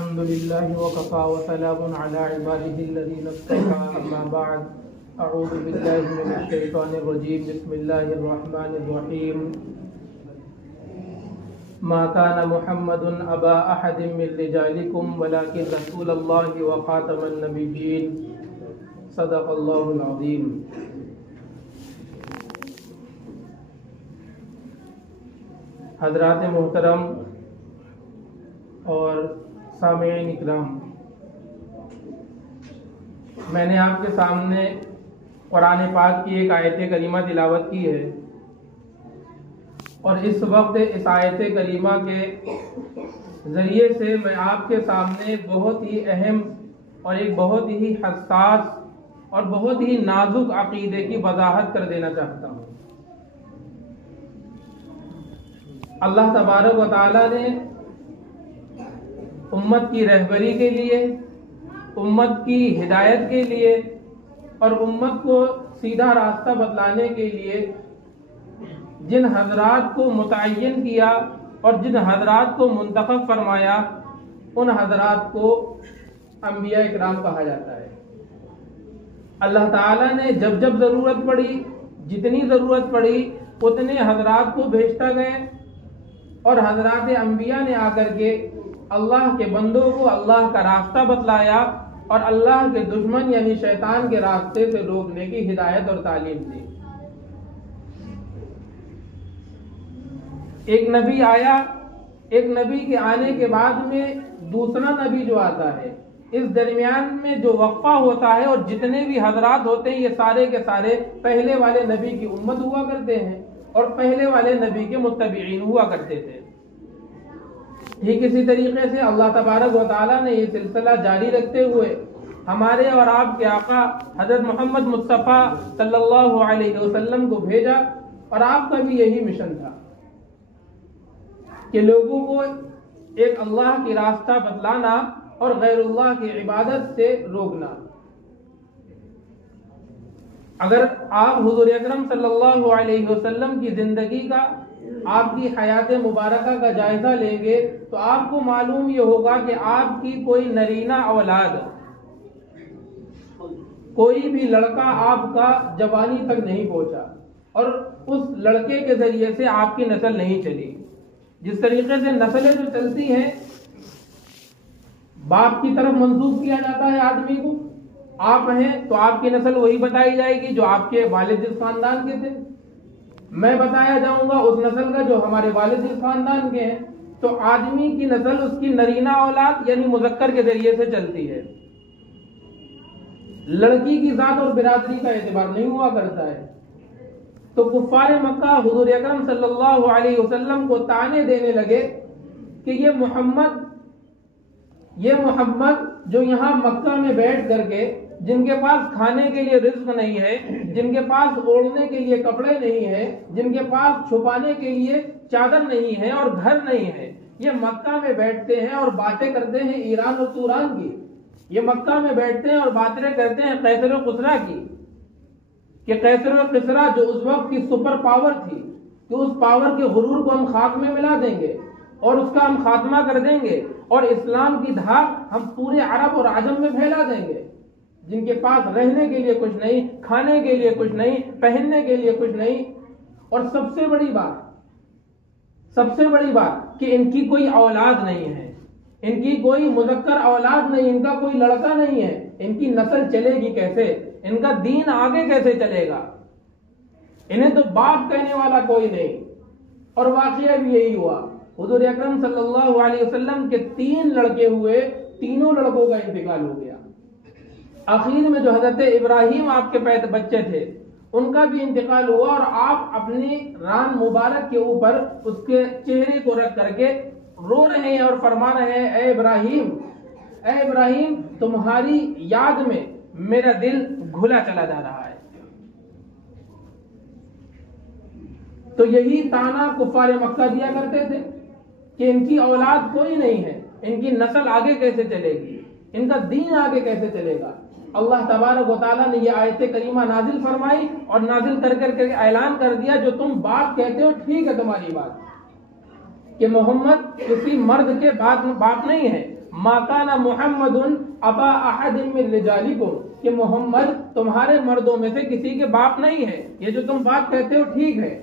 الحمد لله وكفى وسلام على عباده الذين اصطفى أما بعد أعوذ بالله من الشيطان الرجيم بسم الله الرحمن الرحيم ما كان محمد أبا أحد من رجالكم ولكن رسول الله وخاتم النبيين صدق الله العظيم. حضرات محترم اور سامعین اکرام، میں نے آپ کے سامنے قرآن پاک کی ایک آیت کریمہ تلاوت کی ہے، اور اس وقت اس آیت کریمہ کے ذریعے سے میں آپ کے سامنے بہت ہی اہم اور ایک بہت ہی حساس اور بہت ہی نازک عقیدے کی وضاحت کر دینا چاہتا ہوں. اللہ تبارک و تعالی نے امت کی رہبری کے لیے، امت کی ہدایت کے لیے اور امت کو سیدھا راستہ بتلانے کے لیے جن حضرات کو متعین کیا اور جن حضرات کو منتخب فرمایا، ان حضرات کو انبیاء اکرام کہا جاتا ہے. اللہ تعالیٰ نے جب جب ضرورت پڑی، جتنی ضرورت پڑی، اتنے حضرات کو بھیجتا گئے، اور حضرات انبیاء نے آ کر کے اللہ کے بندوں کو اللہ کا راستہ بتلایا اور اللہ کے دشمن یعنی شیطان کے راستے سے روکنے کی ہدایت اور تعلیم دی. ایک نبی آیا، ایک نبی کے آنے کے بعد میں دوسرا نبی جو آتا ہے، اس درمیان میں جو وقفہ ہوتا ہے اور جتنے بھی حضرات ہوتے ہیں، یہ سارے کے سارے پہلے والے نبی کی امت ہوا کرتے ہیں اور پہلے والے نبی کے متبعین ہوا کرتے تھے. ٹھیک اسی طریقے سے اللہ تبارک و تعالیٰ نے یہ سلسلہ جاری رکھتے ہوئے ہمارے اور آپ کے آقا حضرت محمد مصطفیٰ صلی اللہ علیہ وسلم کو بھیجا، اور آپ کا بھی یہی مشن تھا کہ لوگوں کو ایک اللہ کی راستہ بتلانا اور غیر اللہ کی عبادت سے روکنا. اگر آپ حضور اکرم صلی اللہ علیہ وسلم کی زندگی کا، آپ کی حیات مبارکہ کا جائزہ لیں گے تو آپ کو معلوم یہ ہوگا کہ آپ کی کوئی نرینہ اولاد، کوئی بھی لڑکا آپ کا جوانی تک نہیں پہنچا اور اس لڑکے کے ذریعے سے آپ کی نسل نہیں چلی. جس طریقے سے نسلیں جو چلتی ہیں، باپ کی طرف منسوب کیا جاتا ہے آدمی کو، آپ ہیں تو آپ کی نسل وہی بتائی جائے گی جو آپ کے والد جس خاندان کے تھے. میں بتایا جاؤں گا اس نسل کا جو ہمارے والد جس خاندان کے ہیں. تو آدمی کی نسل اس کی نرینہ اولاد یعنی مذکر کے ذریعے سے چلتی ہے. لڑکی کی ذات اور برادری کا اعتبار نہیں ہوا کرتا ہے. تو کفار مکہ حضور اکرم صلی اللہ علیہ وسلم کو طعنے دینے لگے کہ یہ محمد جو یہاں مکہ میں بیٹھ کر کے، جن کے پاس کھانے کے لیے رزق نہیں ہے، جن کے پاس اوڑھنے کے لیے کپڑے نہیں ہیں، جن کے پاس چھپانے کے لیے چادر نہیں ہے اور گھر نہیں ہے، یہ مکہ میں بیٹھتے ہیں اور باتیں کرتے ہیں ایران اور توران کی. یہ مکہ میں بیٹھتے ہیں اور باتیں کرتے ہیں قیصر و کسریٰ کی، کہ قیصر و کسریٰ جو اس وقت کی سپر پاور تھی، کہ اس پاور کے غرور کو ہم خاک میں ملا دیں گے اور اس کا ہم خاتمہ کر دیں گے اور اسلام کی دھاک ہم پورے عرب اور عجم میں پھیلا دیں گے. جن کے پاس رہنے کے لیے کچھ نہیں، کھانے کے لیے کچھ نہیں، پہننے کے لیے کچھ نہیں، اور سب سے بڑی بات کہ ان کی کوئی اولاد نہیں ہے، ان کی کوئی مذکر اولاد نہیں، ان کا کوئی لڑکا نہیں ہے. ان کی نسل چلے گی کیسے؟ ان کا دین آگے کیسے چلے گا؟ انہیں تو باپ کہنے والا کوئی نہیں. اور واقعہ بھی یہی ہوا. حضور اکرم صلی اللہ علیہ وسلم کے 3 لڑکے ہوئے، تینوں لڑکوں کا انتقال ہو گیا. آخر میں جو حضرت ابراہیم آپ کے بچے تھے، ان کا بھی انتقال ہوا، اور آپ اپنی ران مبارک کے اوپر اس کے چہرے کو رکھ کر کے رو رہے ہیں اور فرما رہے ہیں، اے ابراہیم تمہاری یاد میں میرا دل گھلا چلا جا رہا ہے. تو یہی طعنہ کفار مکہ دیا کرتے تھے کہ ان کی اولاد کوئی نہیں ہے، ان کی نسل آگے کیسے چلے گی، ان کا دین آگے کیسے چلے گا. اللہ تبارک و تعالیٰ نے یہ آیت کریمہ نازل فرمائی اور نازل کر کے اعلان کر دیا، جو تم باپ کہتے ہو ٹھیک ہے تمہاری بات، کہ محمد کسی مرد کے باپ نہیں ہے، ما کان محمد ابا احد من رجالکم کہ محمد تمہارے مردوں میں سے کسی کے باپ نہیں ہے. یہ جو تم بات کہتے ہو ٹھیک ہے،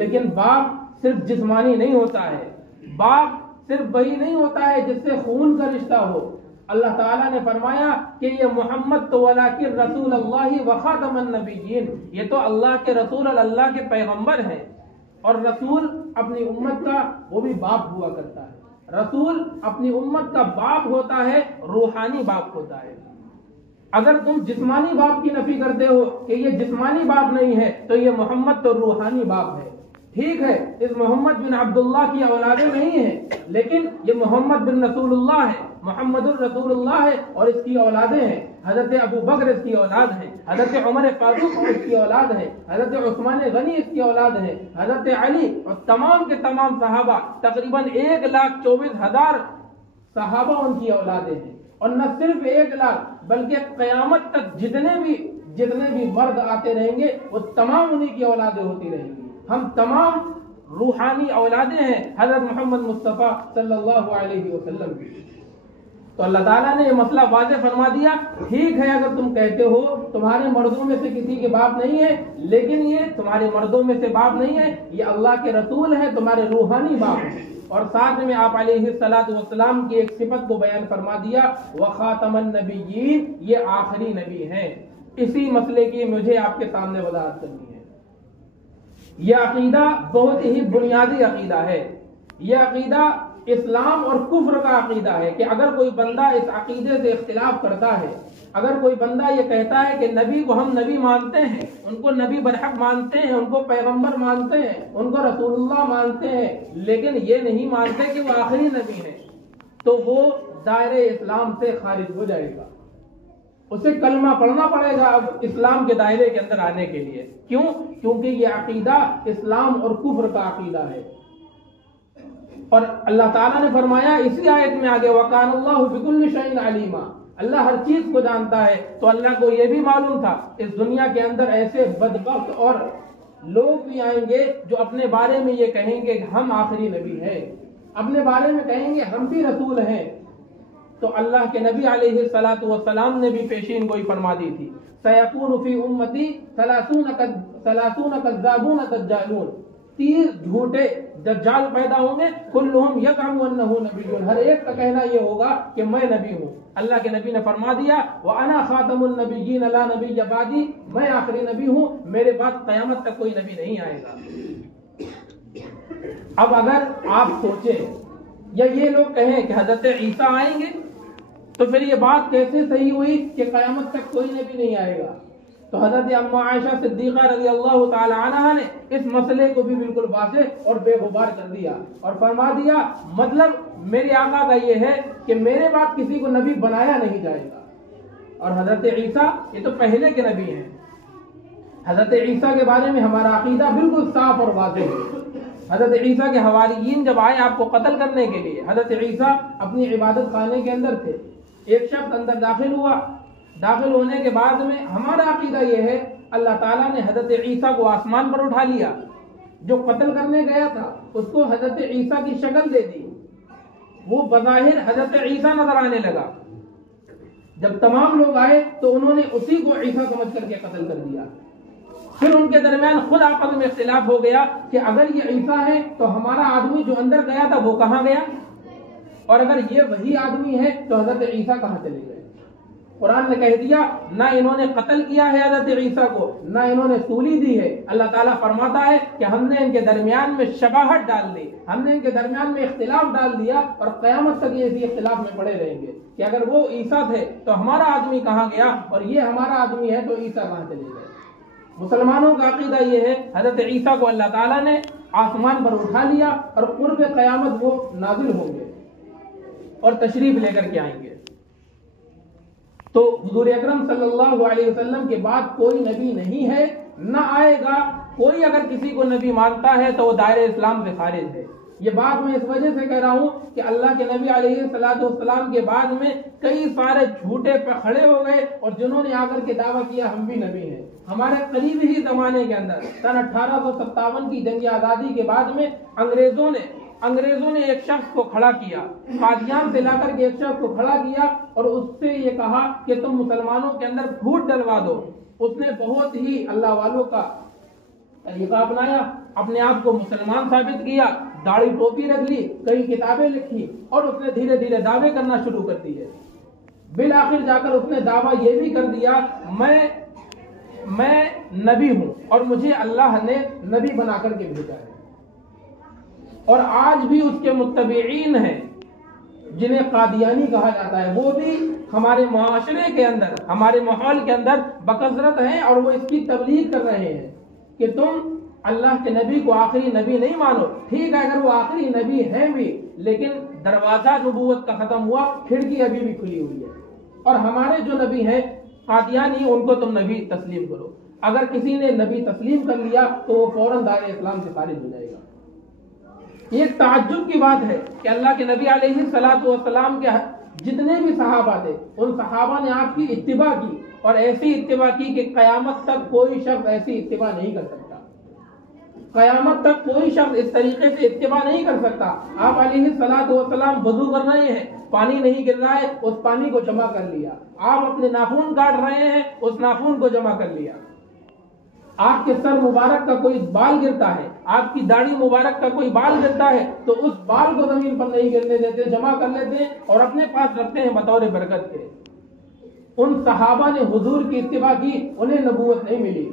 لیکن باپ صرف جسمانی نہیں ہوتا ہے، باپ صرف وہی نہیں ہوتا ہے جس سے خون کا رشتہ ہو. اللہ تعالیٰ نے فرمایا کہ یہ محمد تو ولکن رسول اللہ وخاتم النبیین، یہ تو اللہ کے رسول اور اللہ کے پیغمبر ہیں. اور رسول اپنی امت کا وہ بھی باپ ہوا کرتا ہے. رسول اپنی امت کا باپ ہوتا ہے، روحانی باپ ہوتا ہے. اگر تم جسمانی باپ کی نفی کرتے ہو کہ یہ جسمانی باپ نہیں ہے تو یہ محمد تو روحانی باپ ہے. ٹھیک ہے، اس محمد بن عبداللہ کی اولادیں نہیں ہیں، لیکن یہ محمد بن رسول اللہ ہے، محمد الرسول اللہ ہے، اور اس کی اولادیں ہیں. حضرت ابو بکر اس کی اولاد ہے، حضرت عمر فاروق اس کی اولاد ہے، حضرت عثمان غنی اس کی اولاد ہے، حضرت علی اور تمام کے تمام صحابہ، تقریباً 1,24,000 صحابہ ان کی اولادیں ہیں. اور نہ صرف 1 لاکھ بلکہ قیامت تک جتنے بھی مرد آتے رہیں گے وہ تمام انہی کی اولادیں ہوتی رہیں گی. ہم تمام روحانی اولادیں ہیں حضرت محمد مصطفیٰ صلی اللہ علیہ وسلم کی. تو اللہ تعالیٰ نے یہ مسئلہ واضح فرما دیا. ٹھیک ہے، اگر تم کہتے ہو تمہارے مردوں میں سے کسی کے باپ نہیں ہے، لیکن یہ تمہارے مردوں میں سے باپ نہیں ہے، یہ اللہ کے رسول ہے، تمہارے روحانی باپ ہیں. اور ساتھ میں آپ علیہ الصلوۃ والسلام کی ایک صفت کو بیان فرما دیا، وخاتم النبیین، یہ آخری نبی ہیں. اسی مسئلے کی مجھے آپ کے سامنے وضاحت کرنی ہے. یہ عقیدہ بہت ہی بنیادی عقیدہ ہے. یہ عقیدہ اسلام اور کفر کا عقیدہ ہے کہ اگر کوئی بندہ اس عقیدے سے اختلاف کرتا ہے، اگر کوئی بندہ یہ کہتا ہے کہ نبی کو ہم نبی مانتے ہیں، ان کو نبی برحق مانتے ہیں، ان کو پیغمبر مانتے ہیں، ان کو رسول اللہ مانتے ہیں، لیکن یہ نہیں مانتے کہ وہ آخری نبی ہیں، تو وہ دائرے اسلام سے خارج ہو جائے گا. اسے کلمہ پڑھنا پڑے گا اب اسلام کے دائرے کے اندر آنے کے لیے. کیوں؟ کیونکہ یہ عقیدہ اسلام اور کفر کا عقیدہ ہے. اور اللہ تعالیٰ نے فرمایا اسی آیت میں آگے، وَكَانَ اللَّهُ بِكُلِّ شَيْءٍ عَلِيمًا، اللہ ہر چیز کو جانتا ہے. تو اللہ کو یہ بھی معلوم تھا اس دنیا کے اندر ایسے بدبخت اور لوگ بھی آئیں گے جو اپنے بارے میں یہ کہیں گے کہ ہم آخری نبی ہیں، اپنے بارے میں کہیں گے ہم بھی رسول ہیں. تو اللہ کے نبی علیہ الصلوۃ والسلام نے بھی پیشین گوئی فرما دی تھی، سَيَكُونُ فِي أُمَّتِي 30 كَذَّابُونَ دَجَّالُونَ، 30 جھوٹے دجال پیدا ہوں گے، كُلُّهُمْ يَزْعُمُ أَنَّهُ نَبِيٌّ، ہر ایک کا کہنا یہ ہوگا کہ میں نبی ہوں. اللہ کے نبی نے فرما دیا، وَأَنَا خَاتَمُ النَّبِيِّينَ لَا نَبِيَّ بَعْدِي، میں آخری نبی ہوں، میرے بعد قیامت تک کوئی نبی نہیں آئے گا. اب اگر آپ سوچیں یا یہ لوگ کہیں کہ حضرت عیسیٰ آئیں گے، تو پھر یہ بات کیسے صحیح ہوئی کہ قیامت تک کوئی نبی نہیں آئے گا؟ تو حضرت اما عائشہ صدیقہ رضی اللہ تعالی عنہا نے اس مسئلے کو بھی بالکل واضح اور بے غبار کر دیا اور فرما دیا، مطلب میرے آقا کا یہ ہے کہ میرے بعد کسی کو نبی بنایا نہیں جائے گا. اور حضرت عیسیٰ یہ تو پہلے کے نبی ہیں. حضرت عیسیٰ کے بارے میں ہمارا عقیدہ بالکل صاف اور واضح ہے. حضرت عیسیٰ کے حواریین جب آئے آپ کو قتل کرنے کے لیے، حضرت عیسیٰ اپنی عبادت خانے کے اندر تھے، ایک شخص اندر داخل ہوا. داخل ہونے کے بعد میں ہمارا عقیدہ یہ ہے اللہ تعالیٰ نے حضرت عیسیٰ کو آسمان پر اٹھا لیا. جو قتل کرنے گیا تھا اس کو حضرت عیسیٰ کی شکل دے دی، وہ بظاہر حضرت عیسیٰ نظر آنے لگا. جب تمام لوگ آئے تو انہوں نے اسی کو عیسیٰ سمجھ کر کے قتل کر دیا. پھر ان کے درمیان خود آپس میں اختلاف ہو گیا کہ اگر یہ عیسیٰ ہے تو ہمارا آدمی جو اندر گیا تھا وہ کہاں گیا، اور اگر یہ وہی آدمی ہے تو حضرت عیسیٰ کہاں چلے گئے. قرآن نے کہہ دیا نہ انہوں نے قتل کیا ہے حضرت عیسیٰ کو، نہ انہوں نے سولی دی ہے. اللہ تعالیٰ فرماتا ہے کہ ہم نے ان کے درمیان میں شباہت ڈال دی، ہم نے ان کے درمیان میں اختلاف ڈال دیا، اور قیامت تک یہ اسی اختلاف میں پڑے رہیں گے کہ اگر وہ عیسیٰ تھے تو ہمارا آدمی کہاں گیا، اور یہ ہمارا آدمی ہے تو عیسیٰ کہاں چلے گئے. مسلمانوں کا عقیدہ یہ ہے حضرت عیسیٰ کو اللہ تعالیٰ نے آسمان پر اٹھا لیا اور قرب قیامت وہ نازل ہوں گے اور تشریف لے کر کے آئیں گے. تو حضور اکرم صلی اللہ علیہ وسلم کے بعد کوئی نبی نہیں ہے، نہ آئے گا. کوئی اگر کسی کو نبی مانتا ہے تو وہ دائرہ اسلام سے خارج ہے. یہ بات میں اس وجہ سے کہہ رہا ہوں کہ اللہ کے نبی علیہ الصلوۃ والسلام کے بعد میں کئی سارے جھوٹے پہ کھڑے ہو گئے اور جنہوں نے آ کر کے دعویٰ کیا ہم بھی نبی ہیں. ہمارے قریب ہی زمانے کے اندر سن 1857 کی جنگ آزادی کے بعد میں انگریزوں نے انگریزوں نے ایک شخص کو کھڑا کیا، قادیان سے لا کر کے ایک شخص کو کھڑا کیا اور اس سے یہ کہا کہ تم مسلمانوں کے اندر پھوٹ ڈلوا دو۔ اس نے بہت ہی اللہ والوں کا طریقہ اپنایا، اپنے آپ کو مسلمان ثابت کیا، داڑھی ٹوپی رکھ لی، کئی کتابیں لکھی اور اس نے دھیرے دھیرے دعوے کرنا شروع کر دیے۔ بالآخر جا کر اس نے دعویٰ یہ بھی کر دیا میں نبی ہوں اور مجھے اللہ نے نبی بنا کر کے بھیجا ہے۔ اور آج بھی اس کے متبعین ہیں جنہیں قادیانی کہا جاتا ہے، وہ بھی ہمارے معاشرے کے اندر، ہمارے ماحول کے اندر بکثرت ہیں اور وہ اس کی تبلیغ کر رہے ہیں کہ تم اللہ کے نبی کو آخری نبی نہیں مانو۔ ٹھیک ہے، اگر وہ آخری نبی ہیں بھی، لیکن دروازہ نبوت کا ختم ہوا، کھڑکی ابھی بھی کھلی ہوئی ہے۔ اور ہمارے جو نبی ہیں قادیانی، ان کو تم نبی تسلیم کرو۔ اگر کسی نے نبی تسلیم کر لیا تو وہ فوراً دائرۂ اسلام سے خارج ہو جائے گا۔ یہ ایک تعجب کی بات ہے کہ اللہ کے نبی علیہ الصلوۃ والسلام کے جتنے بھی صحابہ تھے، ان صحابہ نے آپ کی اتباع کی اور ایسی اتباع کی کہ قیامت تک کوئی شخص ایسی اتباع نہیں کر سکتا۔ قیامت تک کوئی شخص اس طریقے سے اتباع نہیں کر سکتا۔ آپ علیہ الصلوۃ والسلام وضو کر رہے ہیں، پانی نہیں گر رہا ہے، اس پانی کو جمع کر لیا۔ آپ اپنے ناخن کاٹ رہے ہیں، اس ناخن کو جمع کر لیا۔ آپ کے سر مبارک کا کوئی بال گرتا ہے، آپ کی داڑھی مبارک کا کوئی بال گرتا ہے تو اس بال کو زمین پر نہیں گرنے دیتے، جمع کر لیتے ہیں اور اپنے پاس رکھتے ہیں بطور برکت کے۔ ان صحابہ نے حضور کی اتباع کی، انہیں نبوت نہیں ملی۔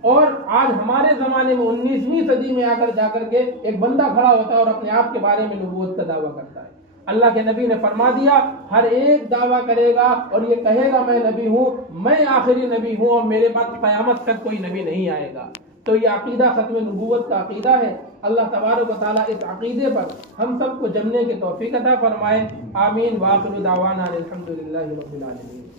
اور آج ہمارے زمانے میں 19ویں صدی میں آ کر جا کر کے ایک بندہ کھڑا ہوتا ہے اور اپنے آپ کے بارے میں نبوت کا دعویٰ کرتا ہے۔ اللہ کے نبی نے فرما دیا، ہر ایک دعویٰ کرے گا اور یہ کہے گا میں نبی ہوں، میں آخری نبی ہوں اور میرے بعد قیامت تک کوئی نبی نہیں آئے گا۔ تو یہ عقیدہ ختم نبوت کا عقیدہ ہے۔ اللہ تبارک و تعالیٰ اس عقیدے پر ہم سب کو جمنے کی توفیق عطا فرمائے۔ آمین۔ وآخر دعوانا الحمدللہ رب العالمین۔